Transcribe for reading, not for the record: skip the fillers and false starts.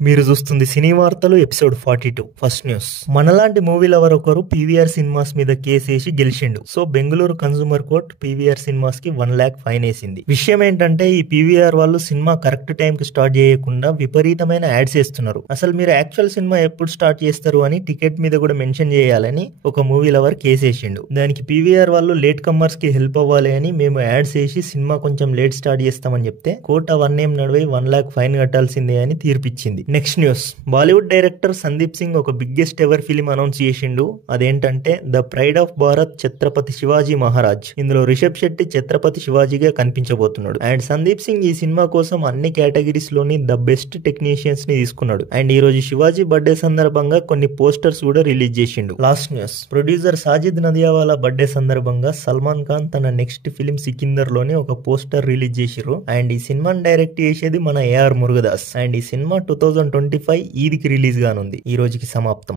మీరు చూస్తుంది సినీ వార్తలు ఎపిసోడ్ 42 ఫస్ట్ న్యూస్. మనలాంటి మూవీ లవర్ ఒకరు పీవీఆర్ సినిమాస్ మీద కేసేసి గెలిచిండు. So Bengaluru consumer court PVR cinemas కి 1 lakh ఫైన్ వేసింది. విషయం ఏంటంటే ఈ పీవీఆర్ వాళ్ళు సినిమా కరెక్ట్ టైం కి స్టార్ట్ చేయకుండా విపరీతమైన యాడ్స్ వేస్తున్నారు. అసలు మీరు యాక్చువల్ సినిమా ఎప్పుడు స్టార్ట్ చేస్తారు అని టికెట్ మీద కూడా మెన్షన్ చేయాలని ఒక మూవీ లవర్ కేసేసిండు. దానికి పీవీఆర్ వాళ్ళు లేట్ కమ్మర్స్ కి హెల్ప్ అవ్వాలి అని మేము యాడ్స్ వేసి సినిమా కొంచెం లేట్ స్టార్ట్ చేస్తామని చెప్తే కోర్టు అవన్నీ నడివై 1 lakh ఫైన్ కట్టాల్సిందే అని తీర్పిచ్చింది. Next news. Bollywood director Sandeep Singh ఒక బిగ్గెస్ట్ ఎవర్ ఫిలిం అనౌన్స్ చేసిండు. అదేంటంటే the pride of Bharat Chhatrapati Shivaji Maharaj. ఇందులో రిషబ్ శెట్టి ఛత్రపతి శివాజీగా కనిపించబోతున్నాడు. అండ్ సందీప్ సింగ్ ఈ సినిమా కోసం అన్ని కేటగిరీస్ లోని ద బెస్ట్ టెక్నీషియన్స్ ని తీసుకున్నాడు. అండ్ ఈ రోజు శివాజీ బర్త్డే సందర్భంగా కొన్ని పోస్టర్స్ కూడా రిలీజ్ చేసిండు. Last news. Producer Sajid నదియావాలా birthday సందర్భంగా సల్మాన్ ఖాన్ తన నెక్స్ట్ ఫిలిం సికిందర్ లోని ఒక పోస్టర్ రిలీజ్ చేసిర్రు. అండ్ ఈ సినిమాని డైరెక్ట్ చేసేది మన ఏఆర్ మురుగదాస్. అండ్ ఈ సినిమా 2025 ఈదికి రిలీజ్ గానుంది. ఈ రోజుకి సమాప్తం.